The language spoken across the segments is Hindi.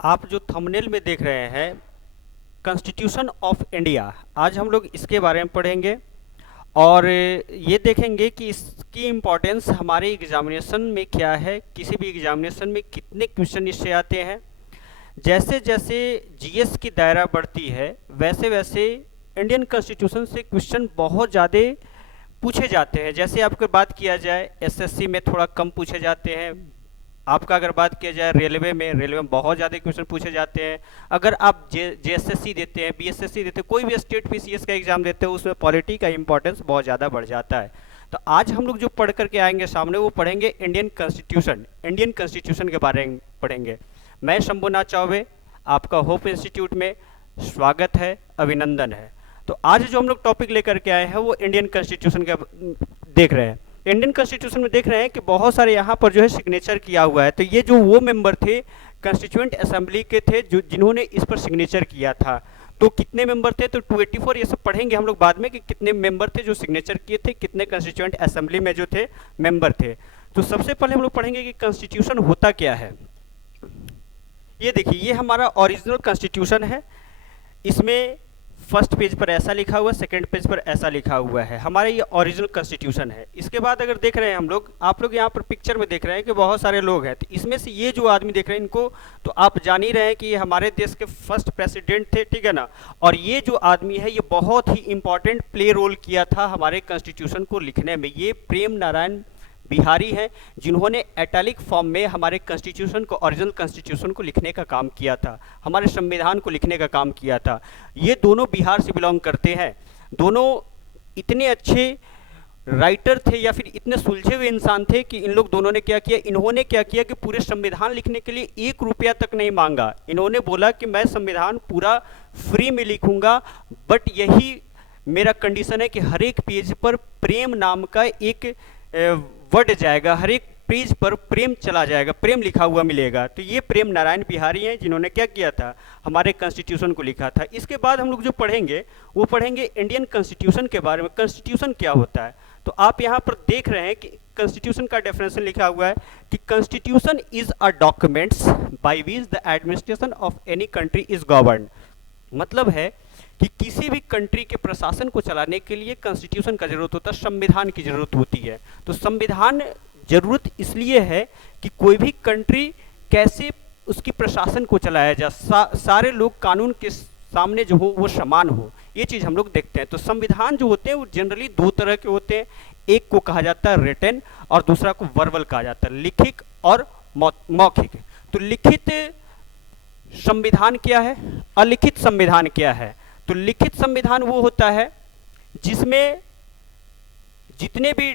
आप जो थंबनेल में देख रहे हैं कॉन्स्टिट्यूशन ऑफ इंडिया, आज हम लोग इसके बारे में पढ़ेंगे और ये देखेंगे कि इसकी इम्पोर्टेंस हमारे एग्जामिनेशन में क्या है, किसी भी एग्जामिनेशन में कितने क्वेश्चन इससे आते हैं। जैसे जैसे जीएस की दायरा बढ़ती है वैसे वैसे इंडियन कॉन्स्टिट्यूशन से क्वेश्चन बहुत ज़्यादा पूछे जाते हैं। जैसे आपको बात किया जाए एसएससी में थोड़ा कम पूछे जाते हैं, आपका अगर बात किया जाए रेलवे में बहुत ज़्यादा क्वेश्चन पूछे जाते हैं। अगर आप जेएसएससी देते हैं, बीएसएससी देते हैं, कोई भी स्टेट पीसीएस का एग्जाम देते हैं, उसमें पॉलिटी का इंपॉर्टेंस बहुत ज़्यादा बढ़ जाता है। तो आज हम लोग जो पढ़ करके आएंगे सामने वो पढ़ेंगे इंडियन कॉन्स्टिट्यूशन के बारे में पढ़ेंगे। मैं शंभुनाथ चौबे, आपका होप इंस्टीट्यूट में स्वागत है, अभिनंदन है। तो आज जो हम लोग टॉपिक लेकर के आए हैं वो इंडियन कॉन्स्टिट्यूशन का देख रहे हैं। इंडियन कॉन्स्टिट्यूशन में देख रहे हैं कि बहुत सारे यहाँ पर जो है सिग्नेचर किया हुआ है। तो ये जो वो मेंबर थे कॉन्स्टिट्यूएंट असेंबली के थे जो जिन्होंने इस पर सिग्नेचर किया था। तो कितने मेंबर थे? तो 284, ये सब पढ़ेंगे हम लोग बाद में कि कितने मेंबर थे जो सिग्नेचर किए थे, कितने कॉन्स्टिट्यूएंट असेंबली में जो थे मेंबर थे। तो सबसे पहले हम लोग पढ़ेंगे कि कॉन्स्टिट्यूशन होता क्या है। ये देखिए, ये हमारा ओरिजिनल कॉन्स्टिट्यूशन है। इसमें फर्स्ट पेज पर ऐसा लिखा हुआ है, सेकंड पेज पर ऐसा लिखा हुआ है, हमारा ये ओरिजिनल कॉन्स्टिट्यूशन है। इसके बाद अगर देख रहे हैं हम लोग, आप लोग यहाँ पर पिक्चर में देख रहे हैं कि बहुत सारे लोग हैं। तो इसमें से ये जो आदमी देख रहे हैं इनको तो आप जान ही रहे हैं कि ये हमारे देश के फर्स्ट प्रेसिडेंट थे, ठीक है ना। और ये जो आदमी है ये बहुत ही इंपॉर्टेंट प्ले रोल किया था हमारे कॉन्स्टिट्यूशन को लिखने में। ये प्रेम नारायण बिहारी हैं जिन्होंने एटैलिक फॉर्म में हमारे कॉन्स्टिट्यूशन को, ओरिजिनल कॉन्स्टिट्यूशन को लिखने का काम किया था, हमारे संविधान को लिखने का काम किया था। ये दोनों बिहार से बिलोंग करते हैं। दोनों इतने अच्छे राइटर थे या फिर इतने सुलझे हुए इंसान थे कि इन लोग दोनों ने क्या किया, इन्होंने क्या किया कि पूरे संविधान लिखने के लिए 1 रुपया तक नहीं मांगा। इन्होंने बोला कि मैं संविधान पूरा फ्री में लिखूंगा, बट यही मेरा कंडीशन है कि हर एक पेज पर प्रेम नाम का एक वर्ड जाएगा, हर एक पेज पर प्रेम चला जाएगा, प्रेम लिखा हुआ मिलेगा। तो ये प्रेम नारायण बिहारी हैं जिन्होंने क्या किया था, हमारे कॉन्स्टिट्यूशन को लिखा था। इसके बाद हम लोग जो पढ़ेंगे वो पढ़ेंगे इंडियन कॉन्स्टिट्यूशन के बारे में। कॉन्स्टिट्यूशन क्या होता है तो आप यहाँ पर देख रहे हैं कि कॉन्स्टिट्यूशन का डेफिनेशन लिखा हुआ है कि constitution is a documents by which the administration of any country is govern. मतलब है कि किसी भी कंट्री के प्रशासन को चलाने के लिए कॉन्स्टिट्यूशन का जरूरत होता है, संविधान की जरूरत होती है। तो संविधान जरूरत इसलिए है कि कोई भी कंट्री कैसे उसकी प्रशासन को चलाया जाए, सारे लोग कानून के सामने जो हो वो समान हो, ये चीज़ हम लोग देखते हैं। तो संविधान जो होते हैं वो जनरली 2 तरह के होते हैं, एक को कहा जाता है रिटन और दूसरा को वर्बल कहा जाता है, लिखित और मौखिक। तो लिखित संविधान क्या है, अलिखित संविधान क्या है? तो लिखित संविधान वो होता है जिसमें जितने भी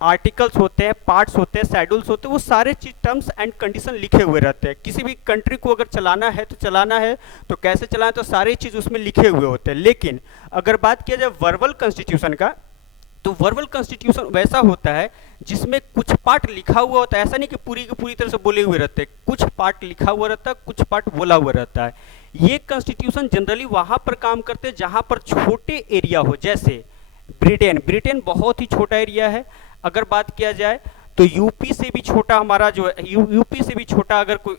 आर्टिकल्स होते हैं, पार्ट्स होते हैं, शेड्यूल्स होते हैं, वो सारे चीज टर्म्स एंड कंडीशन लिखे हुए रहते हैं। किसी भी कंट्री को अगर चलाना है तो कैसे चलाना है तो सारी चीज उसमें लिखे हुए होते हैं। लेकिन अगर बात किया जाए वर्बल कॉन्स्टिट्यूशन का, तो वर्बल कॉन्स्टिट्यूशन वैसा होता है जिसमें कुछ पार्ट लिखा हुआ होता है। ऐसा नहीं कि पूरी की पूरी तरह से बोले हुए रहते हैं, कुछ पार्ट लिखा हुआ रहता है, कुछ पार्ट बोला हुआ रहता है। ये कॉन्स्टिट्यूशन जनरली वहां पर काम करते हैं जहां पर छोटे एरिया हो, जैसे ब्रिटेन बहुत ही छोटा एरिया है। अगर बात किया जाए तो यूपी से भी छोटा हमारा जो है, यूपी से भी छोटा अगर कोई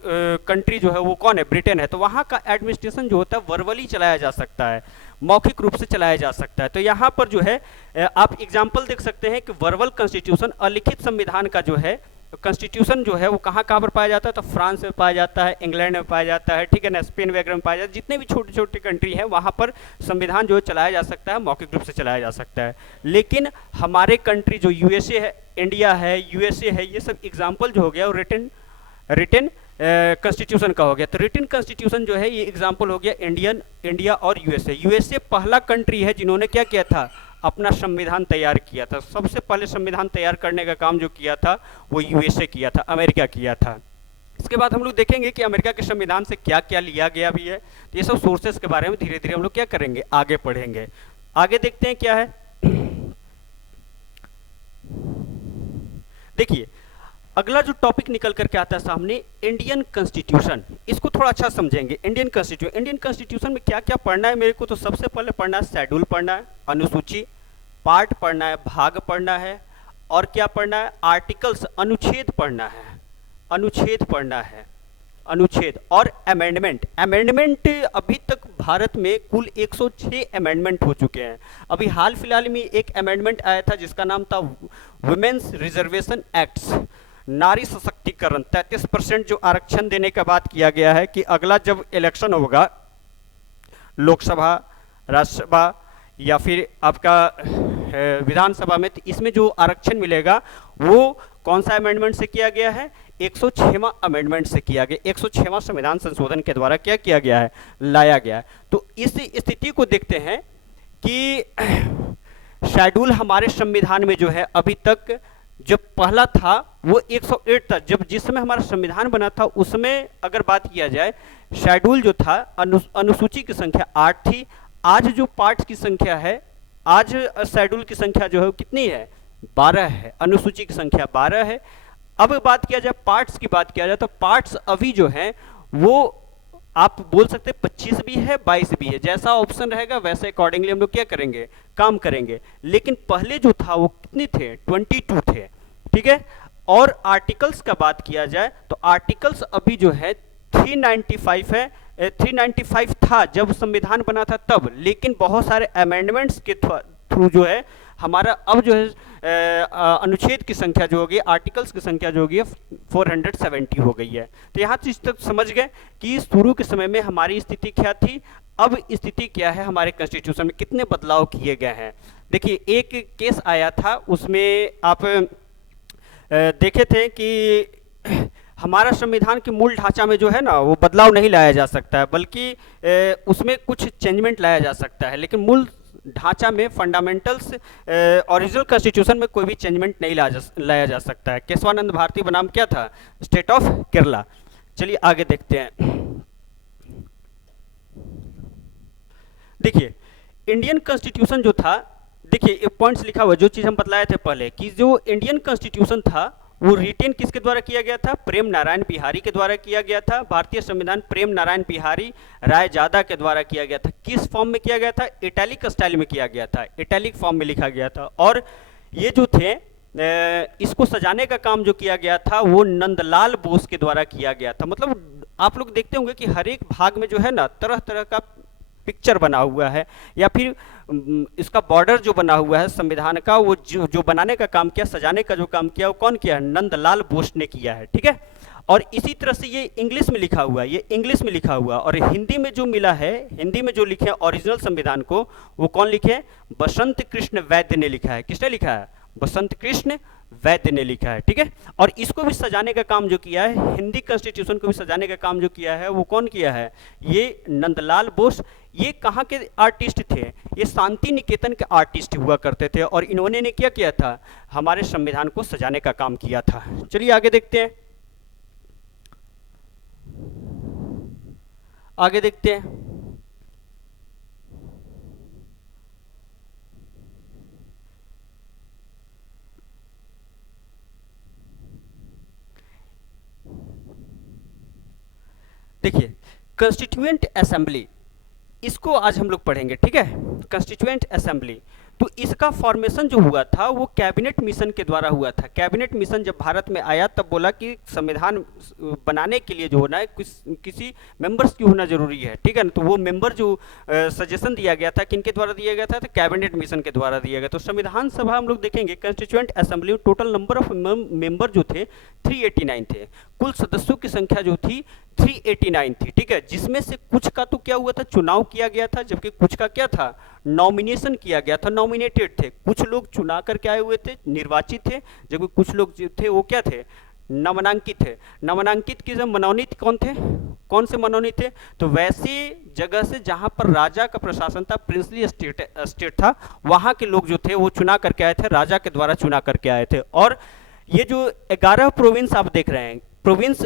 कंट्री जो है वो कौन है, ब्रिटेन है। तो वहाँ का एडमिनिस्ट्रेशन जो होता है वर्बली चलाया जा सकता है, मौखिक रूप से चलाया जा सकता है। तो यहाँ पर जो है आप एग्जाम्पल देख सकते हैं कि वर्बल कॉन्स्टिट्यूशन, अलिखित संविधान का जो है कॉन्स्टिट्यूशन जो है वो कहाँ कहाँ पर पाया जाता है, तो फ्रांस में पाया जाता है, इंग्लैंड में पाया जाता है, ठीक है ना, स्पेन वगैरह में पाया जाता है। जितने भी छोटे छोटे कंट्री हैं वहाँ पर संविधान जो है चलाया जा सकता है, मौखिक रूप से चलाया जा सकता है। लेकिन हमारे कंट्री जो यूएसए है, इंडिया है, यूएसए है, ये सब एग्जाम्पल जो हो गया वो रिटन कॉन्स्टिट्यूशन का हो गया। तो रिटन कॉन्स्टिट्यूशन जो है ये एग्जाम्पल हो गया इंडिया और यूएसए। यूएसए पहला कंट्री है जिन्होंने क्या किया था, अपना संविधान तैयार किया था। सबसे पहले संविधान तैयार करने का काम जो किया था वो यूएसए किया था, अमेरिका किया था। इसके बाद हम लोग देखेंगे कि अमेरिका के संविधान से क्या क्या लिया गया भी है। तो ये सब सोर्सेस के बारे में धीरे धीरे हम लोग क्या करेंगे, आगे पढ़ेंगे। आगे देखते हैं क्या है। देखिए, अगला जो टॉपिक निकल करके आता है सामने, इंडियन कॉन्स्टिट्यूशन। इसको थोड़ा अच्छा समझेंगे। इंडियन कॉन्स्टिट्यूशन में क्या क्या पढ़ना है मेरे को? तो सबसे पहले पढ़ना है शेड्यूल, पढ़ना है अनुसूची, पार्ट पढ़ना है, भाग पढ़ना है, और क्या पढ़ना है, आर्टिकल्स, अनुच्छेद पढ़ना है, अनुच्छेद पढ़ना है। अनुच्छेद और अमेंडमेंट। अमेंडमेंट अभी तक भारत में कुल 106 अमेंडमेंट हो चुके हैं। अभी हाल फिलहाल में एक अमेंडमेंट आया था जिसका नाम था वुमेन्स रिजर्वेशन एक्ट्स, नारी सशक्तिकरण। 33% जो आरक्षण देने का बात किया गया है कि अगला जब इलेक्शन होगा लोकसभा, राज्यसभा या फिर आपका विधानसभा में, तो इसमें जो आरक्षण मिलेगा वो कौन सा अमेंडमेंट से किया गया है? 106वां अमेंडमेंट से किया गया। 106वां संविधान संशोधन के द्वारा क्या किया गया है? लाया गया है। तो इस स्थिति को देखते हैं कि शेड्यूल हमारे संविधान में जो है अभी तक जब पहला था वो 108 था, जब जिस समय हमारा संविधान बना था उसमें अगर बात किया जाए शेड्यूल जो था अनुसूची की संख्या 8 थी। आज जो पार्ट्स की संख्या है, आज शेड्यूल की संख्या जो है कितनी है? 12 है। अनुसूची की संख्या 12 है। अब बात किया जाए पार्ट्स की, बात किया जाए तो पार्ट्स अभी जो है वो आप बोल सकते हैं 25 भी है, 22 भी है। जैसा ऑप्शन रहेगा वैसे अकॉर्डिंगली हम लोग क्या करेंगे? काम करेंगे। लेकिन पहले जो था वो कितने थे? 22 थे, ठीक है। और आर्टिकल्स का बात किया जाए तो आर्टिकल्स अभी जो है 395 है। 395 था जब संविधान बना था तब, लेकिन बहुत सारे अमेंडमेंट्स के थ्रू जो है हमारा अब जो है अनुच्छेद की संख्या जो होगी, आर्टिकल्स की संख्या जो होगी 470 हो गई है। तो यहाँ चीज तक समझ गए कि शुरू के समय में हमारी स्थिति क्या थी, अब स्थिति क्या है, हमारे कॉन्स्टिट्यूशन में कितने बदलाव किए गए हैं। देखिए एक केस आया था, उसमें आप देखे थे कि हमारा संविधान के मूल ढांचा में जो है ना वो बदलाव नहीं लाया जा सकता है, बल्कि उसमें कुछ चेंजमेंट लाया जा सकता है, लेकिन मूल ढांचा में फंडामेंटल्स ओरिजिनल कॉन्स्टिट्यूशन में कोई भी चेंजमेंट नहीं लाया जा सकता है। केशवानंद भारती बनाम क्या था? State of Kerala. चलिए आगे देखते हैं। देखिए इंडियन कॉन्स्टिट्यूशन जो था, देखिए एक पॉइंट्स लिखा हुआ, जो चीज हम बतलाए थे पहले कि जो इंडियन कॉन्स्टिट्यूशन था वो रिटेन किसके द्वारा किया गया था? प्रेम नारायण बिहारी के द्वारा किया गया था। भारतीय संविधान प्रेम नारायण बिहारी रायजादा के द्वारा किया गया था। किस फॉर्म में किया गया था? इटैलिक स्टाइल में किया गया था, इटैलिक फॉर्म में लिखा गया था। और ये जो थे इसको सजाने का काम जो किया गया था वो नंदलाल बोस के द्वारा किया गया था। मतलब आप लोग देखते होंगे कि हर एक भाग में जो है ना तरह तरह का पिक्चर बना हुआ है, या फिर इसका बॉर्डर जो बना हुआ है संविधान का, वो जो बनाने का काम किया, सजाने का जो काम किया, वो कौन किया? नंदलाल बोस ने किया है, ठीक है। और इसी तरह से ये इंग्लिश में लिखा हुआ है, ये इंग्लिश में लिखा हुआ, और हिंदी में जो मिला है, हिंदी में जो लिखे ओरिजिनल संविधान को, वो कौन लिखे? बसंत कृष्ण वैद्य ने लिखा है। किसने लिखा है? बसंत कृष्ण वैद्य ने लिखा है, ठीक है। और इसको भी सजाने का काम जो किया है, हिंदी कॉन्स्टिट्यूशन को भी सजाने का काम जो किया है, वो कौन किया है? ये नंदलाल बोस। ये कहाँ के आर्टिस्ट थे? ये शांति निकेतन के आर्टिस्ट हुआ करते थे, और इन्होंने ने क्या किया था? हमारे संविधान को सजाने का काम किया था। चलिए आगे देखते हैं, आगे देखते हैं। देखिए कंस्टिट्यूएंट असेंबली, इसको आज हम लोग पढ़ेंगे, ठीक है। कंस्टिट्यूएंट असेंबली, तो इसका फॉर्मेशन जो हुआ था वो कैबिनेट मिशन के द्वारा हुआ था। कैबिनेट मिशन जब भारत में आया तब बोला कि संविधान बनाने के लिए जो होना है किसी मेंबर्स की होना जरूरी है, ठीक है ना। तो वो मेंबर जो सजेशन दिया गया था, किनके द्वारा दिया गया था? तो कैबिनेट मिशन के द्वारा दिया गया। तो संविधान सभा हम लोग देखेंगे constituent assembly, total number of member जो थे 389 थे। कुल सदस्यों की संख्या जो थी 389 थी, ठीक है। जिसमें से कुछ का तो क्या हुआ था? चुनाव किया गया था, जबकि कुछ का क्या था? नॉमिनेशन किया गया था, नॉमिनेटेड थे। कुछ लोग चुना करके आए हुए थे, निर्वाचित थे, जबकि कुछ लोग जो थे वो क्या थे? नामांकित थे। नामांकित के जब मनोनीत कौन थे? कौन से मनोनीत थे? तो वैसी जगह से जहां पर राजा का प्रशासन था, प्रिंसली स्टेट था, वहां के लोग जो थे वो चुना करके आए थे, राजा के द्वारा चुना करके आए थे। और ये जो 11 प्रोविंस आप देख रहे हैं, प्रोविंस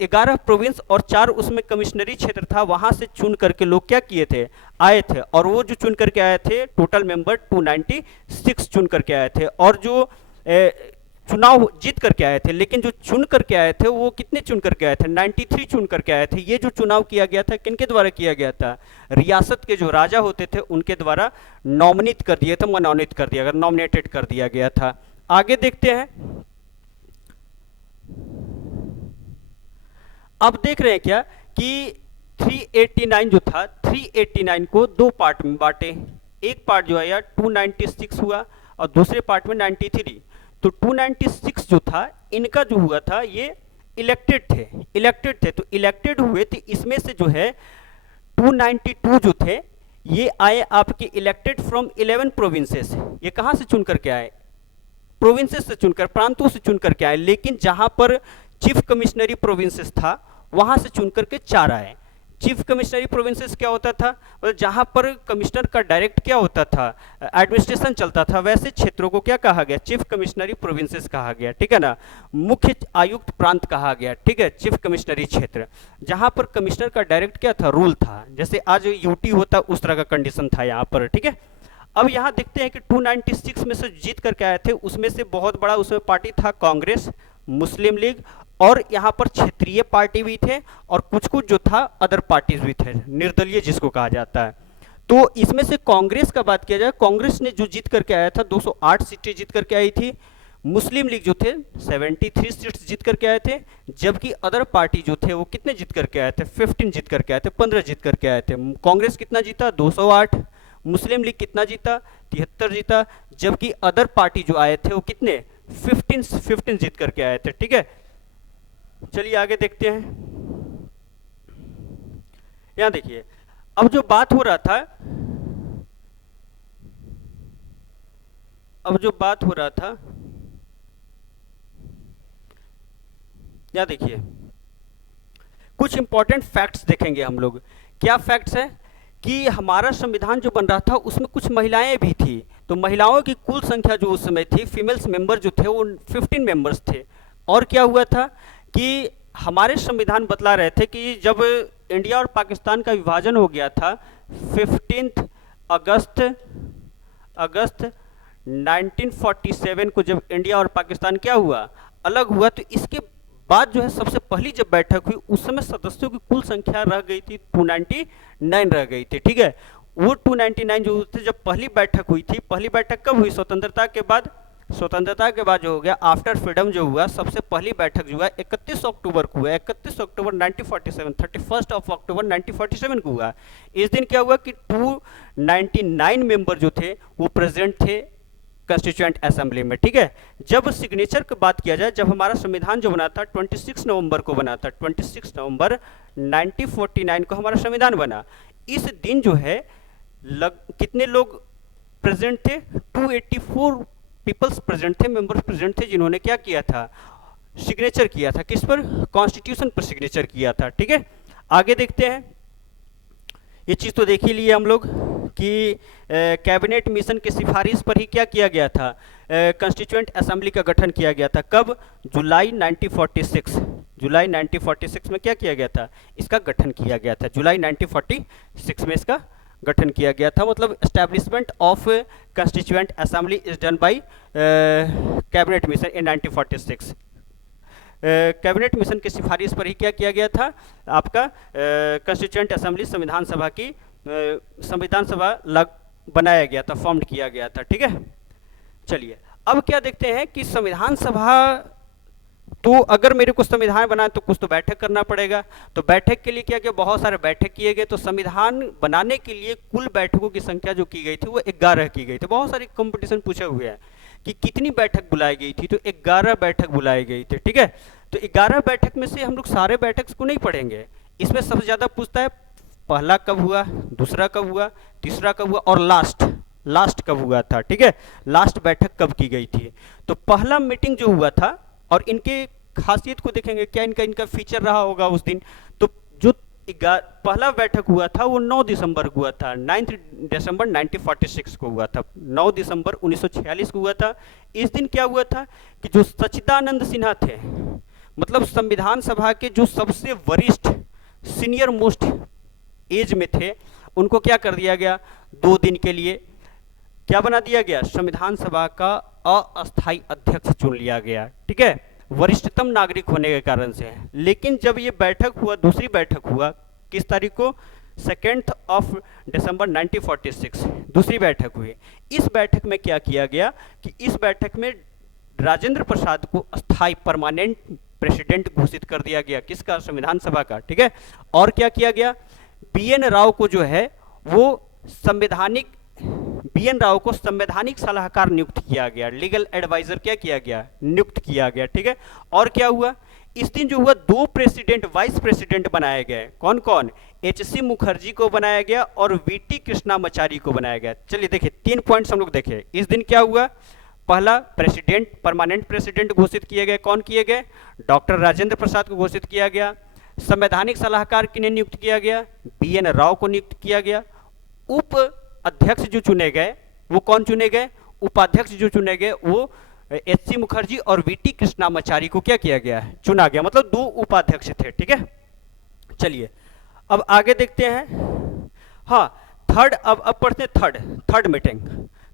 11 प्रोविंस और 4 उसमें कमिश्नरी क्षेत्र था, वहां से चुन करके लोग क्या किए थे? आए थे। और वो जो चुन करके आए थे टोटल मेंबर 296 चुन करके आए थे। और जो चुनाव जीत करके आए थे, लेकिन जो चुन करके आए थे वो कितने चुन करके आए थे? 93 चुन करके आए थे। ये जो चुनाव किया गया था किनके द्वारा किया गया था? रियासत के जो राजा होते थे उनके द्वारा नॉमिनेट कर दिए थे, मनोनीत कर दिया गया, नॉमिनेटेड कर दिया गया था। आगे देखते हैं। अब देख रहे हैं क्या कि 389 जो था, 389 को दो पार्ट में बांटे। एक पार्ट जो है यार 296 हुआ और दूसरे पार्ट में 93। तो 296 जो था इनका जो हुआ था ये इलेक्टेड थे तो इलेक्टेड हुए थे। इसमें से जो है 292 जो थे ये आए आपके इलेक्टेड फ्रॉम 11 प्रोविंसेस। ये कहाँ से चुन करके आए? प्रोविंसेस से चुनकर, प्रांतों से चुन करके आए। लेकिन जहां पर चीफ कमिश्नरी प्रोविंसेस था वहां से चुन करके 4 आए। चीफ कमिश्नरी प्रोविंसेस क्या होता था? मतलब जहां पर कमिश्नर का डायरेक्ट क्या होता था, एडमिनिस्ट्रेशन चलता था, वैसे क्षेत्रों को क्या कहा गया? चीफ कमिश्नरी प्रोविंसेस कहा गया, ठीक है ना। मुख्य आयुक्त प्रांत कहा गया, ठीक है, चीफ कमिश्नरी क्षेत्र, जहां पर कमिश्नर का डायरेक्ट क्या था? रूल था। जैसे आज यूटी होता उस तरह का कंडीशन था यहाँ पर, ठीक है। अब यहाँ देखते हैं कि 296 में से जीत करके आए थे, उसमें से बहुत बड़ा उसमें पार्टी था कांग्रेस, मुस्लिम लीग, और यहाँ पर क्षेत्रीय पार्टी भी थे और कुछ कुछ जो था अदर पार्टीज भी थे, निर्दलीय जिसको कहा जाता है। तो इसमें से कांग्रेस का बात किया जाए, कांग्रेस ने जो जीत करके आया था 208 सीटें जीत करके आई थी। मुस्लिम लीग जो थे 73 सीट्स जीत करके आए थे, जबकि अदर पार्टी जो थे वो कितने जीत करके आए थे? 15 जीत करके आए थे, 15 जीत करके आए थे। कांग्रेस कितना जीता? 208। मुस्लिम लीग कितना जीता? 73 जीता। जबकि अदर पार्टी जो आए थे वो कितने? 15 जीत करके आए थे, ठीक है। चलिए आगे देखते हैं। यहां देखिए, अब जो बात हो रहा था, यहां देखिए कुछ इंपॉर्टेंट फैक्ट्स देखेंगे हम लोग। क्या फैक्ट्स है कि हमारा संविधान जो बन रहा था उसमें कुछ महिलाएं भी थी। तो महिलाओं की कुल संख्या जो उस समय थी, फीमेल्स मेंबर जो थे वो 15 मेंबर्स थे। और क्या हुआ था कि हमारे संविधान बतला रहे थे कि जब इंडिया और पाकिस्तान का विभाजन हो गया था 15 अगस्त 1947 को, जब इंडिया और पाकिस्तान क्या हुआ? अलग हुआ। तो इसके बाद जो है सबसे पहली जब बैठक हुई उस समय सदस्यों की कुल संख्या रह गई थी 299 रह गई थी, ठीक है। वो 299 जो थे, जब पहली बैठक हुई थी, पहली बैठक कब हुई? स्वतंत्रता के बाद। स्वतंत्रता के बाद जो हो गया आफ्टर फ्रीडम जो हुआ, सबसे पहली बैठक जो है 31 अक्टूबर को हुआ। 31 अक्टूबर 1947, 31 ऑफ अक्टूबर 1947 को हुआ। इस दिन क्या हुआ कि 299 मेंबर जो थे वो प्रेजेंट थे कॉन्स्टिट्यूएंट असेंबली में, ठीक है। जब सिग्नेचर की बात किया जाए, जब हमारा संविधान जो बना था 26 नवंबर को बना था, 26 नवंबर 1949 को हमारा संविधान बना। इस दिन जो है कितने लोग प्रेजेंट थे? 284 पीपल्स प्रेजेंट थे, मेंबर्स प्रेजेंट थे, जिन्होंने क्या किया था? सिग्नेचर किया था। किस पर? कॉन्स्टिट्यूशन पर सिग्नेचर किया था, ठीक है। आगे देखते हैं। ये चीज़ तो देख ही लिए हम लोग कि कैबिनेट मिशन की सिफारिश पर ही क्या किया गया था? कॉन्स्टिट्यूएंट असेंबली का गठन किया गया था। कब? जुलाई 1946। जुलाई 1946 में क्या किया गया था? इसका गठन किया गया था। जुलाई 1946 में इसका गठन किया गया था। मतलब establishment of constituent assembly is done by cabinet mission in 1946। Cabinet mission की सिफारिश पर ही क्या किया गया था? आपका कॉन्स्टिट्यूएंट असेंबली संविधान सभा की संविधान सभा बनाया गया था, फॉर्म किया गया था, ठीक है। चलिए अब क्या देखते हैं कि संविधान सभा, तो अगर मेरे को संविधान बनाए तो कुछ तो बैठक करना पड़ेगा। तो बैठक के लिए क्या किया? बहुत सारे बैठक किए गए। तो संविधान बनाने के लिए कुल बैठकों की संख्या जो की गई थी वो 11 की गई थी। बहुत सारी कंपटीशन पूछा हुआ है कि कितनी बैठक बुलाई गई थी, तो 11 बैठक बुलाई गई थी, ठीक है। तो 11 बैठक में से हम लोग सारे बैठक को नहीं पढ़ेंगे। इसमें सबसे ज्यादा पूछता है पहला कब हुआ, दूसरा कब हुआ, तीसरा कब हुआ और लास्ट कब हुआ था, ठीक है। लास्ट बैठक कब की गई थी। तो पहला मीटिंग जो हुआ था, और इनके खासियत को देखेंगे, क्या इनका फीचर रहा होगा उस दिन। तो जो पहला बैठक हुआ था वो 9 दिसंबर को हुआ था, 9 दिसंबर 1946 को हुआ था, 9 दिसंबर 1946 को हुआ था। इस दिन क्या हुआ था कि जो सच्चिदानंद सिन्हा थे, मतलब संविधान सभा के जो सबसे वरिष्ठ सीनियर मोस्ट एज में थे, उनको क्या कर दिया गया? 2 दिन के लिए क्या बना दिया गया? संविधान सभा का अस्थायी अध्यक्ष चुन लिया गया, ठीक है, वरिष्ठतम नागरिक होने के कारण से। लेकिन जब ये बैठक हुआ, दूसरी बैठक हुआ किस तारीख को? 2 दिसंबर 1946 दूसरी बैठक हुई। इस बैठक में क्या किया गया कि इस बैठक में राजेंद्र प्रसाद को अस्थायी परमानेंट प्रेसिडेंट घोषित कर दिया गया, किसका? संविधान सभा का, ठीक है। और क्या किया गया? बीएन राव को जो है वो संवैधानिक बीएन राव को संवैधानिक सलाहकार नियुक्त किया गया, लीगल एडवाइजर क्या किया गया? नियुक्त किया गया, ठीक है। और क्या हुआ? इस दिन जो हुआ 2 प्रेसिडेंट वाइस प्रेसिडेंट बनाए गए। कौन कौन? एच.सी. मुखर्जी को बनाया गया और वी.टी. कृष्णामाचारी को बनाया गया। चलिए देखिए 3 पॉइंट्स हम लोग देखें। इस दिन क्या हुआ? पहला, प्रेसिडेंट, परमानेंट प्रेसिडेंट घोषित किए गए। कौन किए गए? डॉक्टर राजेंद्र प्रसाद को घोषित किया गया। संवैधानिक सलाहकार किन्हें नियुक्त किया गया? बीएन राव को नियुक्त किया गया। उप अध्यक्ष जो चुने गए वो कौन चुने गए? उपाध्यक्ष जो चुने गए वो एच.सी. मुखर्जी और वी.टी. कृष्णामाचारी को क्या किया गया? चुना गया। मतलब 2 उपाध्यक्ष थे, ठीक है। चलिए अब आगे देखते हैं। हाँ, थर्ड, अब पढ़ते हैं थर्ड मीटिंग।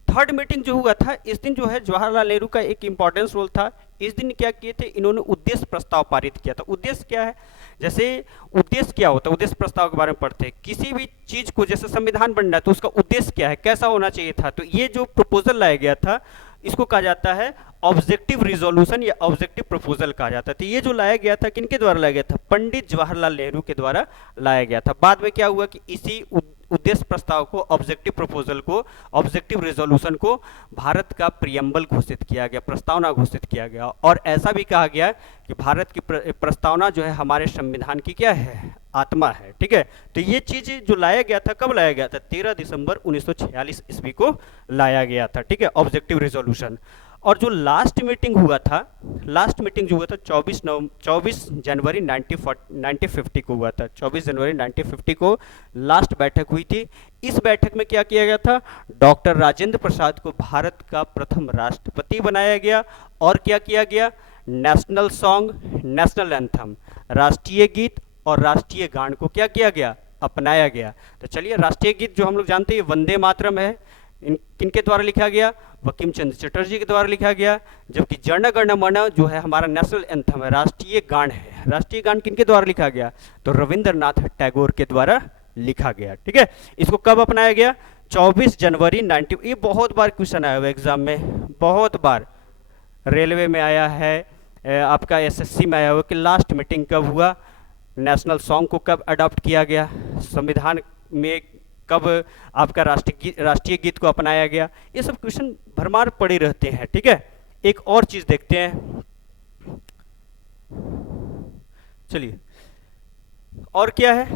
थर्ड मीटिंग जो हुआ था इस दिन जो है जवाहरलाल नेहरू का एक इंपॉर्टेंस रोल था। इस दिन क्या किए थे? इन्होंने उद्देश्य प्रस्ताव पारित किया था। उद्देश्य क्या है? जैसे उद्देश्य क्या होता है, उद्देश्य प्रस्ताव के बारे में पढ़ते हैं। किसी भी चीज को, जैसे संविधान बनना है तो उसका उद्देश्य क्या है, कैसा होना चाहिए था। तो ये जो प्रपोजल लाया गया था इसको कहा जाता है ऑब्जेक्टिव रिजोल्यूशन या ऑब्जेक्टिव प्रपोजल कहा जाता है। तो ये जो लाया गया था किनके द्वारा लाया गया था? पंडित जवाहरलाल नेहरू के द्वारा लाया गया था। बाद में क्या हुआ कि इसी उद्देश्य प्रस्ताव को, ऑब्जेक्टिव प्रपोजल को, ऑब्जेक्टिव रेजोल्यूशन को भारत का प्रियम्बल घोषित किया गया, प्रस्तावना घोषित किया गया। और ऐसा भी कहा गया कि भारत की प्रस्तावना जो है हमारे संविधान की क्या है? आत्मा है, ठीक है। तो ये चीज जो लाया गया था, कब लाया गया था? 13 दिसंबर 1946 ईस्वी को लाया गया था, ठीक है, ऑब्जेक्टिव रेजोल्यूशन। और जो लास्ट मीटिंग हुआ था, लास्ट मीटिंग जो हुआ था 24 जनवरी 1950 को हुआ था। 24 जनवरी 1950 को लास्ट बैठक हुई थी। इस बैठक में क्या किया गया था? डॉक्टर राजेंद्र प्रसाद को भारत का प्रथम राष्ट्रपति बनाया गया। और क्या किया गया? नेशनल सॉन्ग, नेशनल एंथम, राष्ट्रीय गीत और राष्ट्रीय गान को क्या किया गया? अपनाया गया। तो चलिए, राष्ट्रीय गीत जो हम लोग जानते हैं वंदे मातरम है, किनके द्वारा लिखा गया? बंकिम चंद्र चटर्जी के द्वारा लिखा गया। जबकि जन गण मन जो है हमारा नेशनल एंथम है, राष्ट्रीय गान है, राष्ट्रीय गान किनके द्वारा लिखा गया? तो रविंद्रनाथ टैगोर के द्वारा लिखा गया, ठीक है। इसको कब अपनाया गया? 24 जनवरी 19। ये बहुत बार क्वेश्चन आया हुआ एग्जाम में, बहुत बार रेलवे में आया है, आपका एसएससी में आया हुआ कि लास्ट मीटिंग कब हुआ, नेशनल सॉन्ग को कब अडॉप्ट किया गया, संविधान में कब आपका राष्ट्रीय गीत को अपनाया गया। ये सब क्वेश्चन भरमार पड़े रहते हैं, ठीक है। एक और चीज देखते हैं, चलिए। और क्या है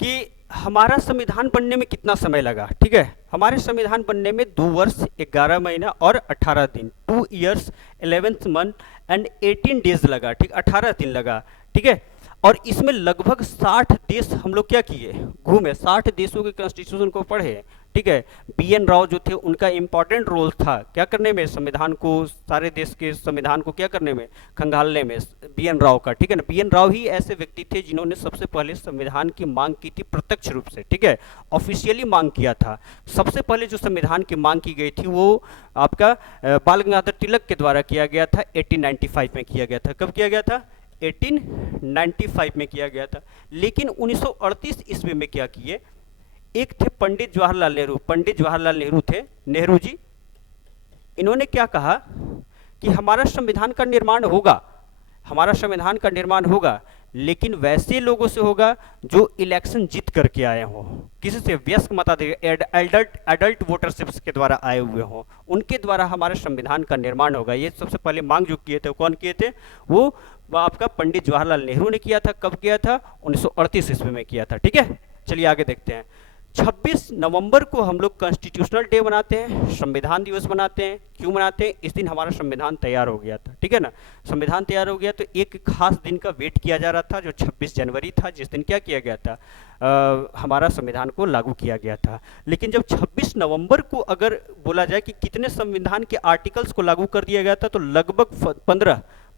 कि हमारा संविधान बनने में कितना समय लगा, ठीक है। हमारे संविधान बनने में 2 वर्ष 11 महीना और 18 दिन, 2 years 11 month एंड 18 days लगा, ठीक, 18 दिन लगा, ठीक है। और इसमें लगभग 60 देश हम लोग क्या किए? घूमे, 60 देशों के कॉन्स्टिट्यूशन को पढ़े, ठीक है। बीएन राव जो थे उनका इंपॉर्टेंट रोल था क्या करने में? संविधान को, सारे देश के संविधान को क्या करने में? खंगालने में, बीएन राव का, ठीक है ना। बीएन राव ही ऐसे व्यक्ति थे जिन्होंने सबसे पहले संविधान की मांग की थी प्रत्यक्ष रूप से, ठीक है, ऑफिशियली मांग किया था। सबसे पहले जो संविधान की मांग की गई थी वो आपका बाल गंगाधर तिलक के द्वारा किया गया था, 1895 में किया गया था। कब किया गया था? 1895 में किया गया था। लेकिन 1938 ईस्वी में क्या किए? एक थे पंडित जवाहरलाल नेहरू, पंडित जवाहरलाल नेहरू थे, नेहरू जी। इन्होंने क्या कहा कि हमारा संविधान का निर्माण होगा, हमारा संविधान का निर्माण होगा, लेकिन वैसे लोगों से होगा जो इलेक्शन जीत करके आए हों, किसी से वयस्क मताधिकार, एडल्ट वोटरशिप के द्वारा आए हुए हों, उनके द्वारा हमारे संविधान का निर्माण होगा। ये सबसे पहले मांग जो किए थे, कौन किए थे? वो आपका पंडित जवाहरलाल नेहरू ने किया था। कब किया था? 1938 ईस्वी में किया था, ठीक है। चलिए आगे देखते हैं। 26 नवंबर को हम लोग कॉन्स्टिट्यूशनल डे मनाते हैं, संविधान दिवस मनाते हैं। क्यों मनाते हैं? इस दिन हमारा संविधान तैयार हो गया था, ठीक है ना। संविधान तैयार हो गया तो एक खास दिन का वेट किया जा रहा था जो 26 जनवरी था, जिस दिन क्या किया गया था? हमारा संविधान को लागू किया गया था। लेकिन जब 26 नवंबर को अगर बोला जाए कि कितने संविधान के आर्टिकल्स को लागू कर दिया गया था, तो लगभग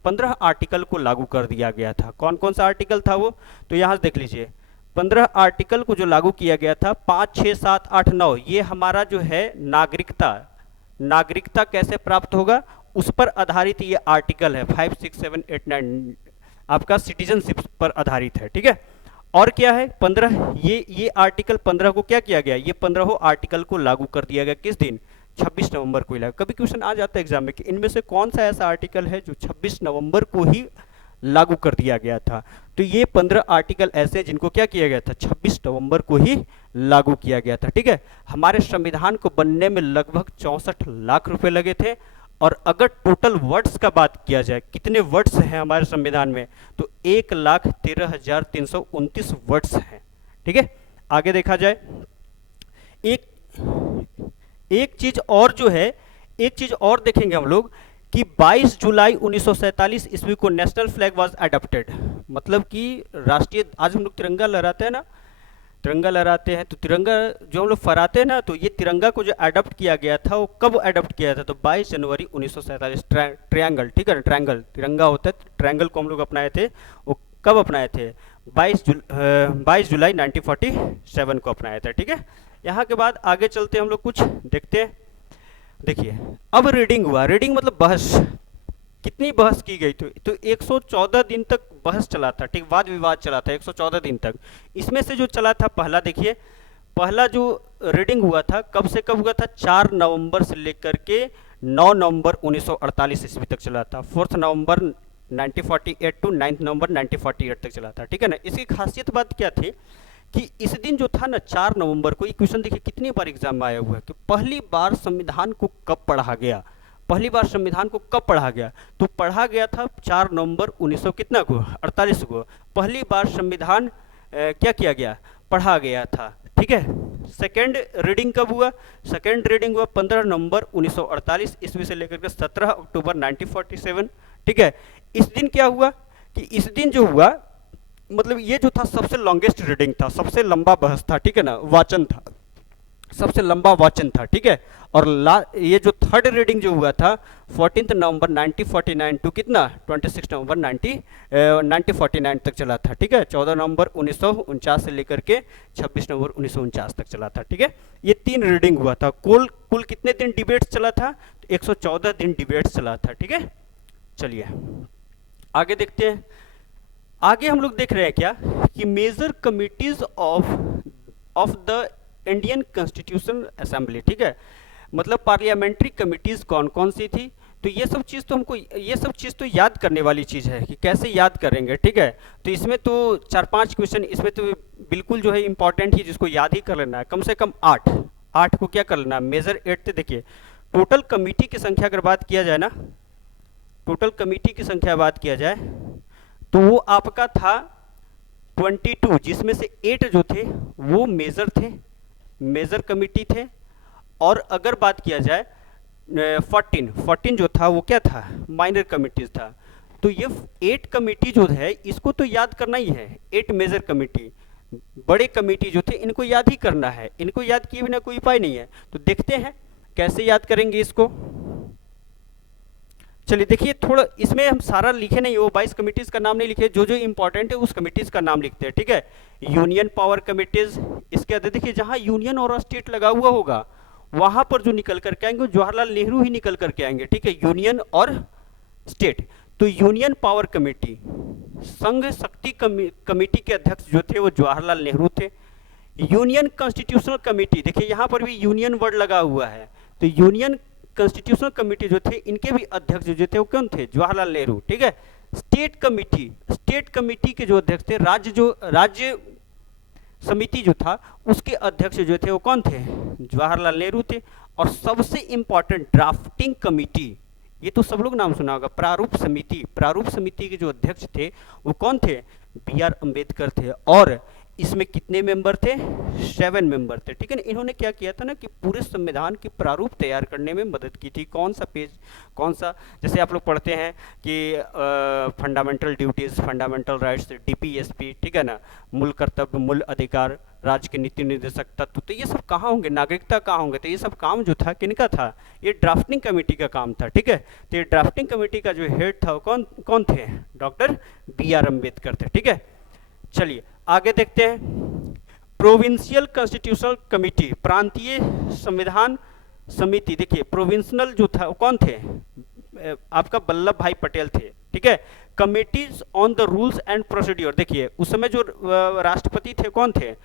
15 आर्टिकल को लागू कर दिया गया था। कौन कौन सा आर्टिकल था वो? तो यहाँ देख लीजिए, 15 आर्टिकल को जो लागू किया गया था, 5, 6, 7, 8, 9, ये हमारा जो है नागरिकता कैसे प्राप्त होगा उस पर आधारित ये आर्टिकल है। 5, 6, 7, 8, 9 आपका सिटीजनशिप पर आधारित है, ठीक है। और क्या है? 15, ये आर्टिकल 15 को क्या किया गया? ये 15 आर्टिकल को लागू कर दिया गया। किस दिन? 26 नवंबर को। कभी क्वेश्चन आ जाता है एग्जाम में कि इनमें से कौन सा ऐसा आर्टिकल है जो 26 नवंबर को ही लागू कर दिया गया था। तो ये 15 आर्टिकल ऐसे हैं जिनको क्या किया गया था, 26 नवंबर को ही लागू किया गया था। ठीक है, हमारे संविधान को बनने में लगभग 64 लाख रुपए लगे थे। और अगर टोटल वर्ड्स का बात किया जाए, कितने वर्ड्स हैं हमारे संविधान में, तो 1,13,329 वर्ड्स हैं। ठीक है, आगे देखा जाए, एक एक चीज और जो है, एक चीज और देखेंगे हम लोग कि 22 जुलाई 1947 ईस्वी को नेशनल फ्लैग वाज अडॉप्टेड। मतलब कि राष्ट्रीय, आज हम लोग तिरंगा लहराते हैं ना, तिरंगा लहराते हैं, तो तिरंगा जो हम लोग फहराते हैं ना, तो ये तिरंगा को जो अडॉप्ट किया गया था वो कब अडॉप्ट किया था, तो 22 जनवरी 1947। ट्रायंगल, ठीक है, ट्रायंगल तिरंगा होता है, ट्रायंगल को हम लोग अपनाए थे, वो कब अपनाए थे, 22 जुलाई 1947 को अपनाया था। ठीक है, यहाँ के बाद आगे चलते हम लोग कुछ देखते हैं। देखिए, अब रीडिंग हुआ, रीडिंग मतलब बहस, कितनी बहस की गई, तो 114 दिन तक बहस चला था। ठीक, वाद विवाद चला था 114 दिन तक। इसमें से जो चला था पहला, देखिए पहला जो रीडिंग हुआ था कब से कब हुआ था, 4 नवंबर से लेकर के 9 नवंबर 1948 ईस्वी तक चला था। 4 नवंबर 1948 टू 9 नवंबर 1948 तक चला था। ठीक है ना, इसकी खासियत बात क्या थी कि इस दिन जो था ना, 4 नवंबर को, ये क्वेश्चन देखिए कितनी बार एग्जाम में आया हुआ है कि पहली बार संविधान को कब पढ़ा गया, पहली बार संविधान को कब पढ़ा गया, तो पढ़ा गया था 4 नवंबर 1900 कितना को, 48 को पहली बार संविधान क्या किया गया, पढ़ा गया था। ठीक है, सेकेंड रीडिंग कब हुआ, सेकेंड रीडिंग हुआ 15 नवंबर 1948 ईस्वी से लेकर के 17 अक्टूबर 1947। ठीक है, इस दिन क्या हुआ कि इस दिन जो हुआ, मतलब ये जो था सबसे लॉन्गेस्ट रीडिंग था, सबसे लंबा बहस था। ठीक है ना, वाचन था, सबसे लंबा वाचन था। ठीक है, और ये जो थर्ड रीडिंग जो हुआ था 14 नवंबर 1949 टू कितना 26 नवंबर 1949 तक चला था। ठीक है, 14 नवंबर 1949 से लेकर के 26 नवंबर 1949 तक चला था। ठीक है, ये 3 रीडिंग हुआ था। कुल कितने दिन डिबेट्स चला था, 114 दिन डिबेट्स चला था। ठीक है, चलिए आगे देखते हैं। आगे हम लोग देख रहे हैं क्या कि major committees of the Indian constitution assembly. ठीक है, मतलब पार्लियामेंट्री कमिटीज कौन कौन सी थी, तो ये सब चीज़ तो हमको, ये सब चीज़ तो याद करने वाली चीज़ है कि कैसे याद करेंगे। ठीक है, तो इसमें तो 4-5 क्वेश्चन इसमें तो बिल्कुल जो है इंपॉर्टेंट ही, जिसको याद ही कर लेना है, कम से कम 8 को क्या कर लेना है, मेजर 8 थे। देखिए टोटल कमिटी की संख्या अगर बात किया जाए ना, टोटल कमिटी की संख्या बात किया जाए तो वो आपका था 22, जिसमें से 8 जो थे वो मेजर थे, मेजर कमिटी थे। और अगर बात किया जाए 14 जो था वो क्या था, माइनर कमिटीज था। तो ये 8 कमिटी जो है इसको तो याद करना ही है, 8 मेजर कमिटी, बड़े कमिटी जो थे इनको याद ही करना है, इनको याद किए बिना कोई उपाय नहीं है। तो देखते हैं कैसे याद करेंगे इसको। चलिए देखिए, थोड़ा इसमें हम सारा लिखे नहीं, वो 22 कमिटीज का नाम नहीं लिखे, जो जो इंपॉर्टेंट है उस कमिटीज का नाम लिखते हैं। ठीक है, यूनियन पावर कमिटीज, इसके अंदर देखिए जहां यूनियन और स्टेट लगा हुआ होगा वहां पर जो निकल करके आएंगे जवाहरलाल नेहरू ही निकल करके आएंगे। ठीक है, यूनियन और स्टेट। तो यूनियन पावर कमेटी, संघ शक्ति कमेटी के अध्यक्ष जो थे वो जवाहरलाल नेहरू थे। यूनियन कॉन्स्टिट्यूशनल कमेटी, देखिए यहाँ पर भी यूनियन वर्ड लगा हुआ है, तो यूनियन कॉन्स्टिट्यूशनल कमेटी जो थे इनके भी अध्यक्ष जो थे वो कौन थे, जवाहरलाल नेहरू। ठीक है, स्टेट कमेटी, स्टेट कमेटी के जो अध्यक्ष थे, राज्य समिति जो था उसके अध्यक्ष जो थे वो कौन थे, जवाहरलाल नेहरू थे। और सबसे इंपॉर्टेंट ड्राफ्टिंग कमेटी, ये तो सब लोग नाम सुना होगा, प्रारूप समिति, प्रारूप समिति के जो अध्यक्ष थे वो कौन थे, B.R. अम्बेडकर थे। और इसमें कितने मेंबर थे, 7 मेंबर थे। ठीक है ना, इन्होंने क्या किया था ना कि पूरे संविधान की प्रारूप तैयार करने में मदद की थी। कौन सा पेज, कौन सा, जैसे आप लोग पढ़ते हैं कि fundamental duties, fundamental rights, DPSP, ठीक है ना, मूल कर्तव्य, मूल अधिकार, राज्य के नीति निर्देशक तत्व, तो ये सब कहाँ होंगे, नागरिकता कहाँ होंगे, तो ये सब काम जो था किनका था, ये ड्राफ्टिंग कमेटी का काम था। ठीक है, तो ये ड्राफ्टिंग कमेटी का जो हेड था वो कौन थे, डॉक्टर B.R. अम्बेडकर थे। ठीक है, चलिए आगे देखते हैं। प्रोविंशियल कॉन्स्टिट्यूशनल कमेटी, प्रांतीय संविधान समिति, देखिए प्रोविंशनल जो था वो कौन थे, आपका वल्लभ भाई पटेल थे। ठीक है, committees on the rules and procedure, देखिए उस समय जो राष्ट्रपति थे कौन थे,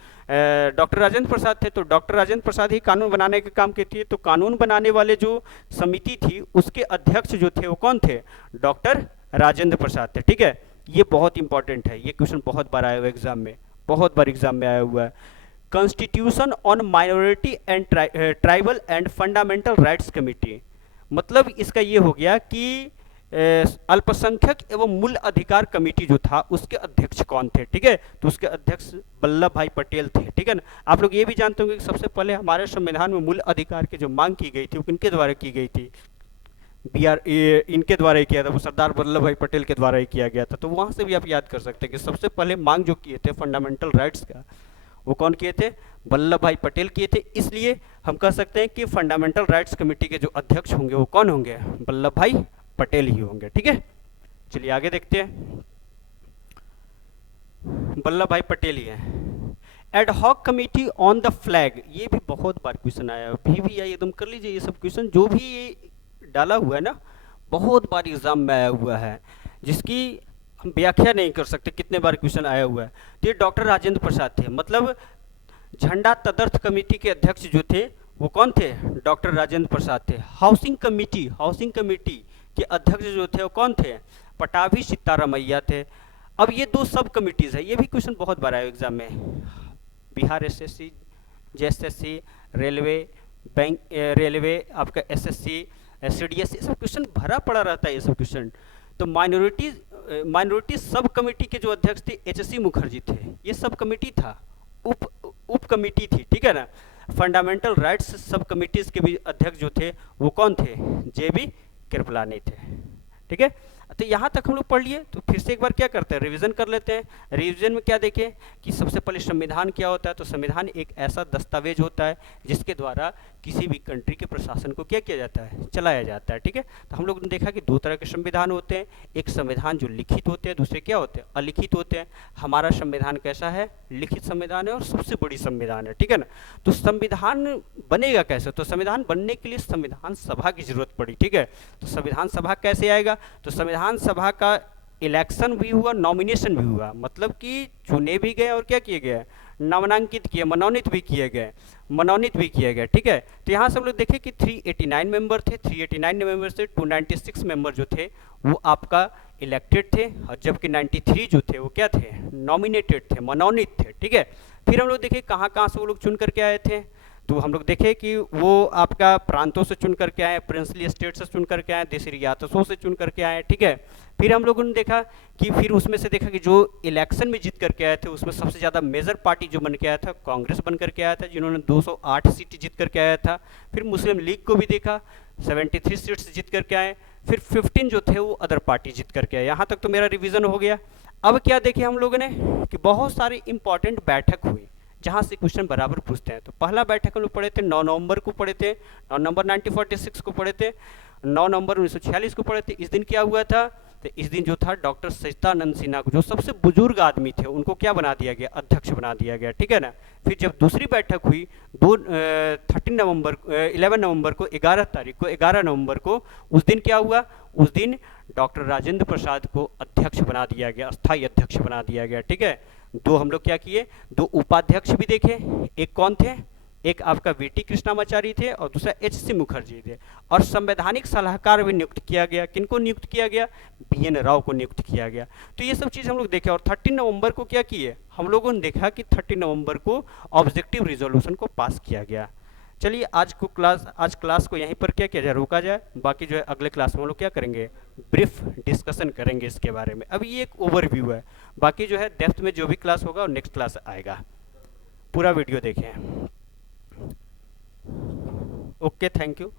डॉक्टर राजेंद्र प्रसाद थे, तो डॉक्टर राजेंद्र प्रसाद ही कानून बनाने के काम करती है। तो कानून बनाने वाले जो समिति थी उसके अध्यक्ष जो थे वो कौन थे, डॉक्टर राजेंद्र प्रसाद थे। ठीक है, ये बहुत इंपॉर्टेंट है, ये क्वेश्चन बहुत बार आया हुआ है एग्जाम में, बहुत बार एग्जाम में आया हुआ है। Constitution on minority and tribal and fundamental rights committee, मतलब इसका ये हो गया कि अल्पसंख्यक एवं मूल अधिकार कमेटी जो था उसके अध्यक्ष कौन थे, ठीक है, तो उसके अध्यक्ष वल्लभ भाई पटेल थे, ठीक है ना। आप लोग ये भी जानते होंगे कि सबसे पहले हमारे संविधान में मूल अधिकार की जो मांग की गई थी वो किनके द्वारा की गई थी, इनके द्वारा ही किया था, वो सरदार वल्लभ भाई पटेल के द्वारा ही किया गया था। तो वहां से भी आप याद कर सकते हैं कि सबसे पहले मांग जो किए थे फंडामेंटल राइट्स का, वो कौन किए थे, वल्लभ भाई पटेल किए थे। इसलिए हम कह सकते हैं कि फंडामेंटल राइट्स कमेटी के जो अध्यक्ष होंगे वो कौन होंगे, वल्लभ भाई पटेल ही होंगे, ठीक है। चलिए आगे देखते हैं, वल्लभ भाई पटेल ही है। Ad hoc committee on the flag, ये भी बहुत बार क्वेश्चन आया, भी आई एकदम कर लीजिए, ये सब क्वेश्चन जो भी ये डाला हुआ है ना बहुत बार एग्जाम में आया हुआ है, जिसकी हम व्याख्या नहीं कर सकते कितने बार क्वेश्चन आया हुआ है। तो ये डॉक्टर राजेंद्र प्रसाद थे, मतलब झंडा तदर्थ कमेटी के अध्यक्ष जो थे वो कौन थे, डॉक्टर राजेंद्र प्रसाद थे। हाउसिंग कमेटी के अध्यक्ष जो थे वो कौन थे, पटाभी सीतारामैया थे। अब ये दो सब कमिटीज है, ये भी क्वेश्चन बहुत बार आया एग्जाम में, Bihar SSC, JSSC, railway, bank, railway आपका एसएससी, सीडीएस, ये सब क्वेश्चन भरा पड़ा रहता है ये सब क्वेश्चन। तो माइनॉरिटी सब कमेटी के जो अध्यक्ष थे एचसी मुखर्जी थे, ये सब कमेटी था, उप कमेटी थी, ठीक है ना। फंडामेंटल राइट्स सब कमिटीज के भी अध्यक्ष जो थे वो कौन थे, जेबी कृपलानी थे, ठीक है। तो यहाँ तक हम लोग पढ़ लिए, तो फिर से एक बार क्या करते हैं, रिवीजन कर लेते हैं। रिवीजन में क्या देखें कि सबसे पहले संविधान क्या होता है, तो संविधान एक ऐसा दस्तावेज होता है जिसके द्वारा किसी भी कंट्री के प्रशासन को क्या किया जाता है, चलाया जाता है, ठीक है। तो हम लोग ने देखा कि दो तरह के संविधान होते हैं, एक संविधान जो लिखित होते हैं, दूसरे क्या होते हैं, अलिखित होते हैं। हमारा संविधान कैसा है, लिखित संविधान है और सबसे बड़ी संविधान है, ठीक है ना। तो संविधान बनेगा कैसे, तो संविधान बनने के लिए संविधान सभा की जरूरत पड़ी, ठीक है। तो संविधान सभा कैसे आएगा, तो संविधान सभा का इलेक्शन भी हुआ, नॉमिनेशन भी हुआ, मतलब कि चुने भी गए और क्या किए गए, नामांकित किए, मनोनीत भी किए गए, ठीक है। तो यहाँ से हम लोग देखें कि 389 मेंबर थे, 389 मेंबर से 296 मेंबर जो थे वो आपका इलेक्टेड थे, और जबकि 93 जो थे वो क्या थे, नॉमिनेटेड थे, मनोनीत थे, ठीक है। फिर हम लोग देखें कहाँ कहाँ से वो लोग चुन करके आए थे, तो हम लोग देखें कि वो आपका प्रांतों से चुन करके आए, प्रिंसली स्टेट से चुन करके आए, देशी रियासतों से चुन करके आए, ठीक है। फिर हम लोगों ने देखा कि फिर उसमें से देखा कि जो इलेक्शन में जीत करके आए थे उसमें सबसे ज़्यादा मेजर पार्टी जो बन के आया था कांग्रेस बन करके आया था, जिन्होंने 208 सीट जीत करके आया था। फिर मुस्लिम लीग को भी देखा, 73 सीट्स जीत करके आए। फिर 15 जो थे वो अदर पार्टी जीत करके आए। यहाँ तक तो मेरा रिवीजन हो गया। अब क्या देखे हम लोगों ने कि बहुत सारी इंपॉर्टेंट बैठक हुई जहाँ से क्वेश्चन बराबर पूछते हैं। तो पहला बैठक हम लोग पढ़े थे 9 नवंबर को पढ़े थे, 9 नवंबर 1946 को पढ़े थे, 9 नवंबर 1946 को पढ़े थे। इस दिन क्या हुआ था, तो इस दिन जो था डॉक्टर सचिदानंद सिन्हा को, जो सबसे बुजुर्ग आदमी थे, उनको क्या बना दिया गया, अध्यक्ष बना दिया गया, ठीक है ना। फिर जब दूसरी बैठक हुई 11 नवंबर को, 11 तारीख को, 11 नवंबर को, उस दिन क्या हुआ, उस दिन डॉक्टर राजेंद्र प्रसाद को अध्यक्ष बना दिया गया, अस्थायी अध्यक्ष बना दिया गया, ठीक है। दो हम लोग क्या किए, दो उपाध्यक्ष भी देखे, एक कौन थे, एक आपका वीटी कृष्णामाचारी थे और दूसरा एचसी मुखर्जी थे। और संवैधानिक सलाहकार भी नियुक्त किया गया, किनको नियुक्त किया गया, बीएन राव को नियुक्त किया गया। तो ये सब चीज़ हम लोग देखे। और 13 नवंबर को क्या किए हम लोगों ने देखा कि 13 नवंबर को ऑब्जेक्टिव रिजोल्यूशन को पास किया गया। चलिए आज क्लास को यहीं पर क्या किया जाए, रोका जाए। बाकी जो है अगले क्लास में हम लोग क्या करेंगे, ब्रीफ डिस्कशन करेंगे इसके बारे में। अभी ये एक ओवरव्यू है, बाकी जो है डेप्थ में जो भी क्लास होगा और नेक्स्ट क्लास आएगा। पूरा वीडियो देखें। Okay, thank you.